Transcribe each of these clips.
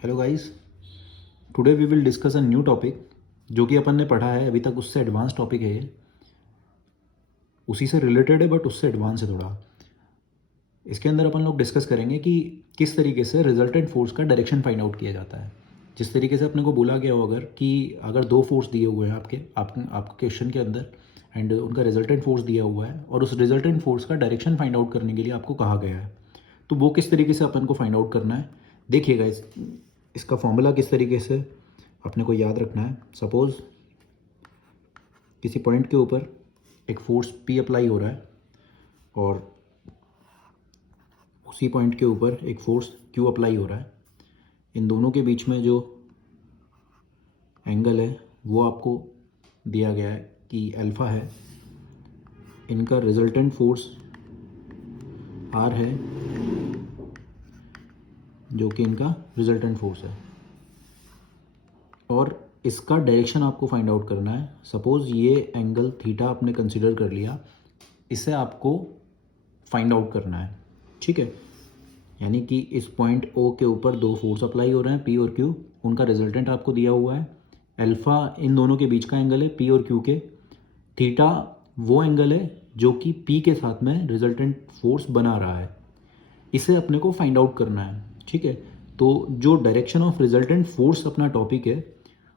Hello guys, today we will discuss a new topic जो कि अपन ने पढ़ा है अभी तक, उससे एडवांस टॉपिक है ये। उसी से रिलेटेड है बट उससे एडवांस है थोड़ा। इसके अंदर अपन लोग डिस्कस करेंगे कि किस तरीके से रिजल्टेंट फोर्स का डायरेक्शन फाइंड आउट किया जाता है। जिस तरीके से अपने को बोला गया हो अगर कि अगर दो फोर्स दिए हुए हैं आपके क्वेश्चन के अंदर एंड उनका रिजल्टेंट फोर्स दिया हुआ है और उस रिजल्टेंट फोर्स का डायरेक्शन फाइंड आउट करने के लिए आपको कहा गया है, तो वो किस तरीके से अपन को फाइंड आउट करना है। देखिएगा इसका फॉर्मूला किस तरीके से अपने को याद रखना है। सपोज़ किसी पॉइंट के ऊपर एक फोर्स P अप्लाई हो रहा है और उसी पॉइंट के ऊपर एक फोर्स Q अप्लाई हो रहा है। इन दोनों के बीच में जो एंगल है वो आपको दिया गया है कि अल्फ़ा है। इनका रिजल्टेंट फोर्स R है जो कि इनका रिजल्टेंट फोर्स है, और इसका डायरेक्शन आपको फाइंड आउट करना है। सपोज़ ये एंगल थीटा आपने कंसिडर कर लिया, इसे आपको फाइंड आउट करना है, ठीक है। यानी कि इस पॉइंट O के ऊपर दो फोर्स अप्लाई हो रहे हैं P और Q, उनका रिजल्टेंट आपको दिया हुआ है। अल्फ़ा इन दोनों के बीच का एंगल है P और Q के। थीटा वो एंगल है जो कि P के साथ में रिजल्टेंट फोर्स बना रहा है। इसे अपने को फाइंड आउट करना है, ठीक है। तो जो डायरेक्शन ऑफ रिजल्टेंट फोर्स अपना टॉपिक है,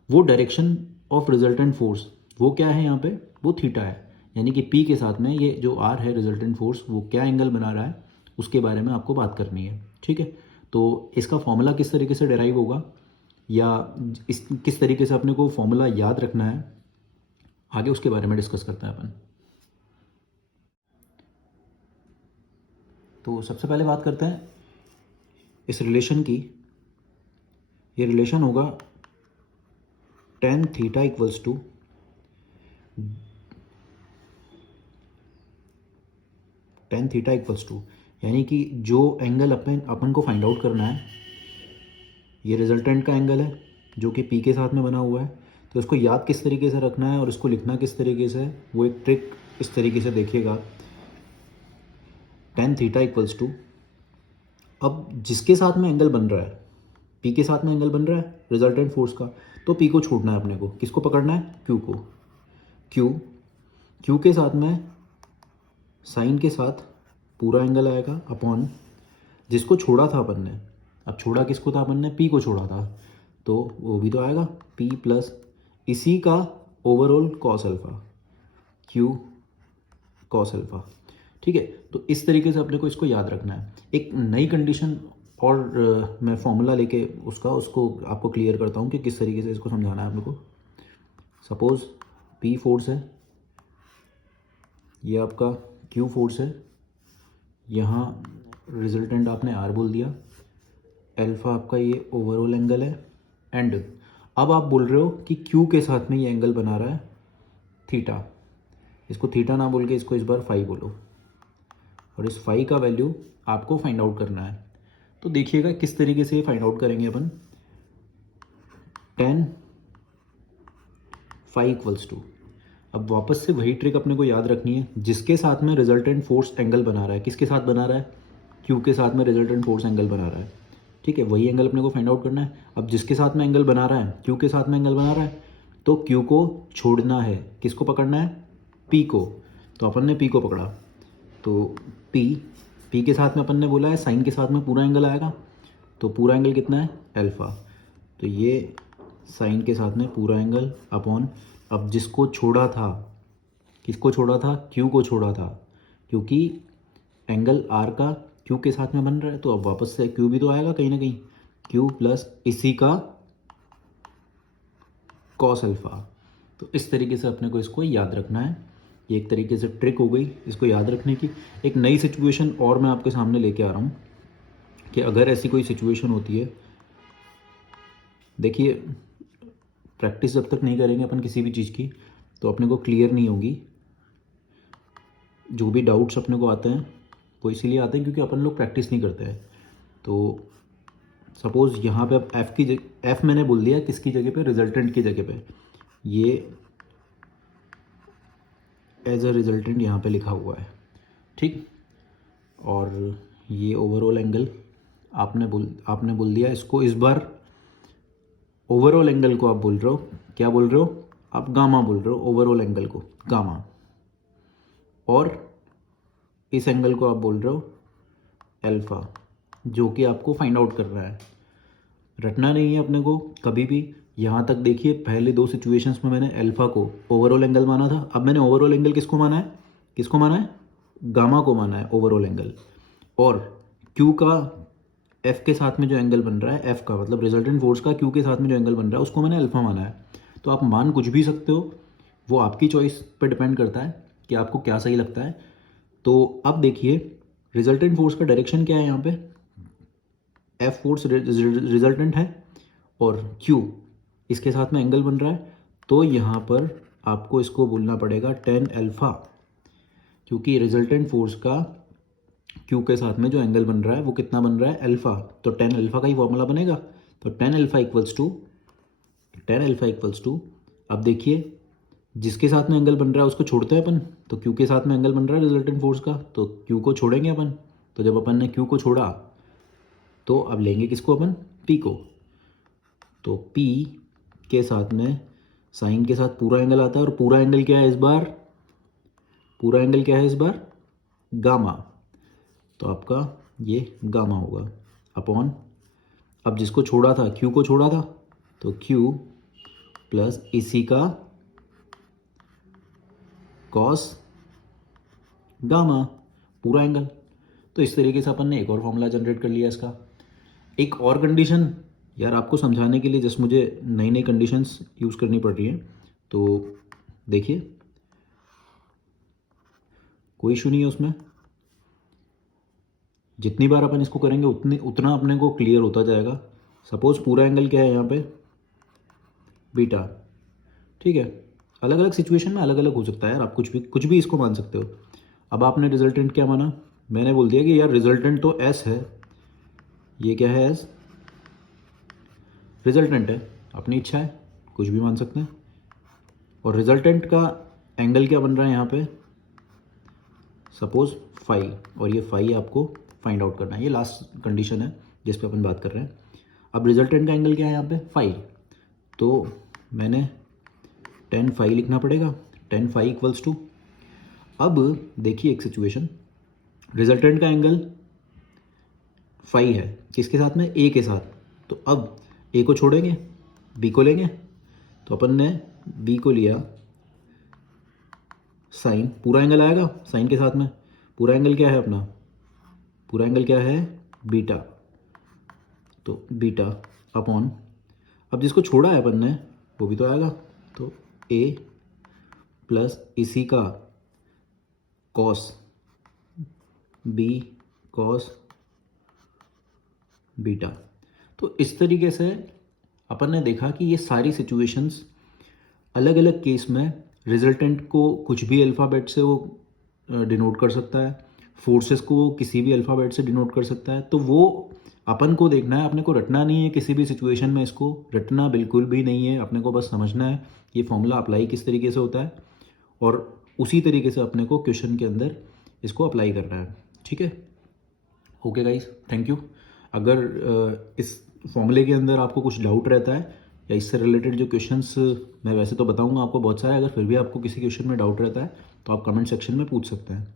वो डायरेक्शन ऑफ रिजल्टेंट फोर्स वो क्या है यहाँ पे, वो थीटा है। यानी कि P के साथ में ये जो R है रिजल्टेंट फोर्स, वो क्या एंगल बना रहा है उसके बारे में आपको बात करनी है, ठीक है। तो इसका फॉर्मूला किस तरीके से डेराइव होगा या इस किस तरीके से अपने को फॉर्मूला याद रखना है, आगे उसके बारे में डिस्कस करते हैं अपन। तो सबसे पहले बात करते हैं इस रिलेशन की। ये रिलेशन होगा tan theta equals to tan theta equals to, यानी कि जो एंगल अपन को फाइंड आउट करना है, ये रिजल्टेंट का एंगल है जो कि P के साथ में बना हुआ है। तो इसको याद किस तरीके से रखना है और इसको लिखना किस तरीके से, वो एक ट्रिक इस तरीके से देखिएगा। tan थीटा इक्वल्स टू, अब जिसके साथ में एंगल बन रहा है, P के साथ में एंगल बन रहा है रिजल्टेंट फोर्स का, तो P को छोड़ना है अपने को। किसको पकड़ना है? Q को। Q के साथ में साइन के साथ पूरा एंगल आएगा अपॉन जिसको छोड़ा था अपन ने। अब छोड़ा किसको था अपन ने? P को छोड़ा था, तो वो भी तो आएगा P प्लस इसी का overall cos alpha, Q cos alpha, ठीक है। तो इस तरीके से अपने को इसको याद रखना है। एक नई कंडीशन और मैं फॉर्मूला लेके उसको आपको क्लियर करता हूँ कि किस तरीके से इसको समझाना है अपने को। सपोज़ P फोर्स है, ये आपका Q फोर्स है, यहाँ रिजल्टेंट आपने R बोल दिया, अल्फ़ा आपका ये ओवरऑल एंगल है, एंड अब आप बोल रहे हो कि Q के साथ में ये एंगल बना रहा है थीटा। इसको थीटा ना बोल के इसको इस बार फाई बोलो, और इस फाई का वैल्यू आपको फाइंड आउट करना है। तो देखिएगा किस तरीके से ये फाइंड आउट करेंगे अपन। tan फाई इक्वल्स टू, अब वापस से वही ट्रिक अपने को याद रखनी है। जिसके साथ में रिजल्टेंट फोर्स एंगल बना रहा है, किसके साथ बना रहा है? Q के साथ में रिजल्टेंट फोर्स एंगल बना रहा है, ठीक है। वही एंगल अपने को फाइंड आउट करना है। अब जिसके साथ में एंगल बना रहा है, Q के साथ में एंगल बना रहा है, तो Q को छोड़ना है। किसको पकड़ना है? P को। तो अपन ने P को पकड़ा, तो P के साथ में अपन ने बोला है साइन के साथ में पूरा एंगल आएगा, तो पूरा एंगल कितना है? अल्फ़ा। तो ये साइन के साथ में पूरा एंगल अपॉन, अब जिसको छोड़ा था, किसको छोड़ा था? Q को छोड़ा था, क्योंकि एंगल R का Q के साथ में बन रहा है, तो अब वापस से Q भी तो आएगा कहीं ना कहीं, Q प्लस इसी का कॉस अल्फ़ा। तो इस तरीके से अपने को इसको याद रखना है। ये एक तरीके से ट्रिक हो गई इसको याद रखने की। एक नई सिचुएशन और मैं आपके सामने लेके आ रहा हूँ कि अगर ऐसी कोई सिचुएशन होती है, देखिए प्रैक्टिस जब तक नहीं करेंगे अपन किसी भी चीज़ की, तो अपने को क्लियर नहीं होगी। जो भी डाउट्स अपने को आते हैं वो इसीलिए आते हैं क्योंकि अपन लोग प्रैक्टिस नहीं करते हैं। तो सपोज़ यहाँ पे अब F मैंने बोल दिया किसकी जगह पे? रिजल्टेंट की जगह पे। ये एज अ रिजल्टेंट यहाँ पे लिखा हुआ है, ठीक। और ये ओवरऑल एंगल आपने बोल दिया। इसको इस बार ओवरऑल एंगल को आप बोल रहे हो, क्या बोल रहे हो आप, गामा बोल रहे हो ओवरऑल एंगल को, गामा। और इस एंगल को आप बोल रहे हो अल्फा, जो कि आपको फाइंड आउट करना है। रटना नहीं है अपने को कभी भी। यहाँ तक देखिए, पहले दो सिचुएशंस में मैंने अल्फा को ओवरऑल एंगल माना था, अब मैंने ओवरऑल एंगल किसको माना है, किसको माना है, गामा को माना है ओवरऑल एंगल। और क्यू का एफ के साथ में जो एंगल बन रहा है, एफ का मतलब रिजल्टेंट फोर्स का क्यू के साथ में जो एंगल बन रहा है, उसको मैंने अल्फा माना है। तो आप मान कुछ भी सकते हो, वो आपकी चॉइस पर डिपेंड करता है कि आपको क्या सही लगता है। तो अब देखिए, रिजल्टेंट फोर्स का डायरेक्शन क्या है यहाँ पे, एफ फोर्स रिजल्टेंट है और क्यू इसके साथ में एंगल बन रहा है। तो यहाँ पर आपको इसको बोलना पड़ेगा टेन अल्फा, क्योंकि रिजल्टेंट फोर्स का क्यू के साथ में जो एंगल बन रहा है वो कितना बन रहा है, अल्फा। तो टेन अल्फा का ही फॉर्मूला बनेगा। तो टेन अल्फा इक्वल्स टू, अब देखिए जिसके साथ में एंगल बन रहा है उसको छोड़ते हैं अपन, तो क्यू के साथ में एंगल बन रहा है रिजल्टेंट फोर्स का, तो क्यू को छोड़ेंगे अपन। तो जब अपन ने क्यू को छोड़ा तो अब लेंगे किसको अपन, पी को। तो पी के साथ में साइन के साथ पूरा एंगल आता है, और पूरा एंगल क्या है इस बार, पूरा एंगल क्या है इस बार, गामा। तो आपका ये गामा होगा अपॉन, अब जिसको छोड़ा था क्यू को छोड़ा था, तो क्यू प्लस इसी का कॉस गामा, पूरा एंगल। तो इस तरीके से अपन ने एक और फॉर्मूला जनरेट कर लिया इसका। एक और कंडीशन, यार आपको समझाने के लिए जस्ट मुझे नई नई कंडीशंस यूज़ करनी पड़ रही हैं, तो देखिए कोई इशू नहीं है उसमें। जितनी बार अपन इसको करेंगे उतना अपने को क्लियर होता जाएगा। सपोज पूरा एंगल क्या है यहाँ पे, बीटा, ठीक है। अलग अलग सिचुएशन में अलग अलग हो सकता है यार, आप कुछ भी इसको मान सकते हो। अब आपने रिजल्टेंट क्या माना, मैंने बोल दिया कि यार रिजल्टेंट तो एस है, ये क्या है एस, रिजल्टेंट है, अपनी इच्छा है, कुछ भी मान सकते हैं। और रिजल्टेंट का एंगल क्या बन रहा है यहाँ पे, सपोज फाई, और ये फाई आपको फाइंड आउट करना है। ये लास्ट कंडीशन है जिस पे अपन बात कर रहे हैं। अब रिजल्टेंट का एंगल क्या है यहाँ पे, फाई, तो मैंने टेन फाई लिखना पड़ेगा, टेन फाई इक्वल्स टू, अब देखिए एक सिचुएशन, रिजल्टेंट का एंगल फाई है, किसके साथ में, ए के साथ। तो अब ए को छोड़ेंगे, बी को लेंगे। तो अपन ने बी को लिया, साइन, पूरा एंगल आएगा साइन के साथ में, पूरा एंगल क्या है अपना, पूरा एंगल क्या है, बीटा। तो बीटा अपॉन, अब जिसको छोड़ा है अपन ने वो भी तो आएगा, तो ए प्लस इसी का कॉस बी कॉस बीटा। तो इस तरीके से अपन ने देखा कि ये सारी सिचुएशंस अलग अलग केस में रिजल्टेंट को कुछ भी अल्फ़ाबेट से वो डिनोट कर सकता है, फोर्सेस को वो किसी भी अल्फ़ाबेट से डिनोट कर सकता है। तो वो अपन को देखना है, अपने को रटना नहीं है किसी भी सिचुएशन में, इसको रटना बिल्कुल भी नहीं है, अपने को बस समझना है ये फॉर्मूला अप्लाई किस तरीके से होता है, और उसी तरीके से अपने को क्वेश्चन के अंदर इसको अप्लाई करना है। ठीक है, ओके गाइस, थैंक यू। अगर इस फॉर्मूले के अंदर आपको कुछ डाउट रहता है या इससे रिलेटेड जो क्वेश्चंस, मैं वैसे तो बताऊंगा आपको बहुत सारे, अगर फिर भी आपको किसी क्वेश्चन में डाउट रहता है तो आप कमेंट सेक्शन में पूछ सकते हैं।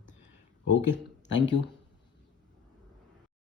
Okay, thank you.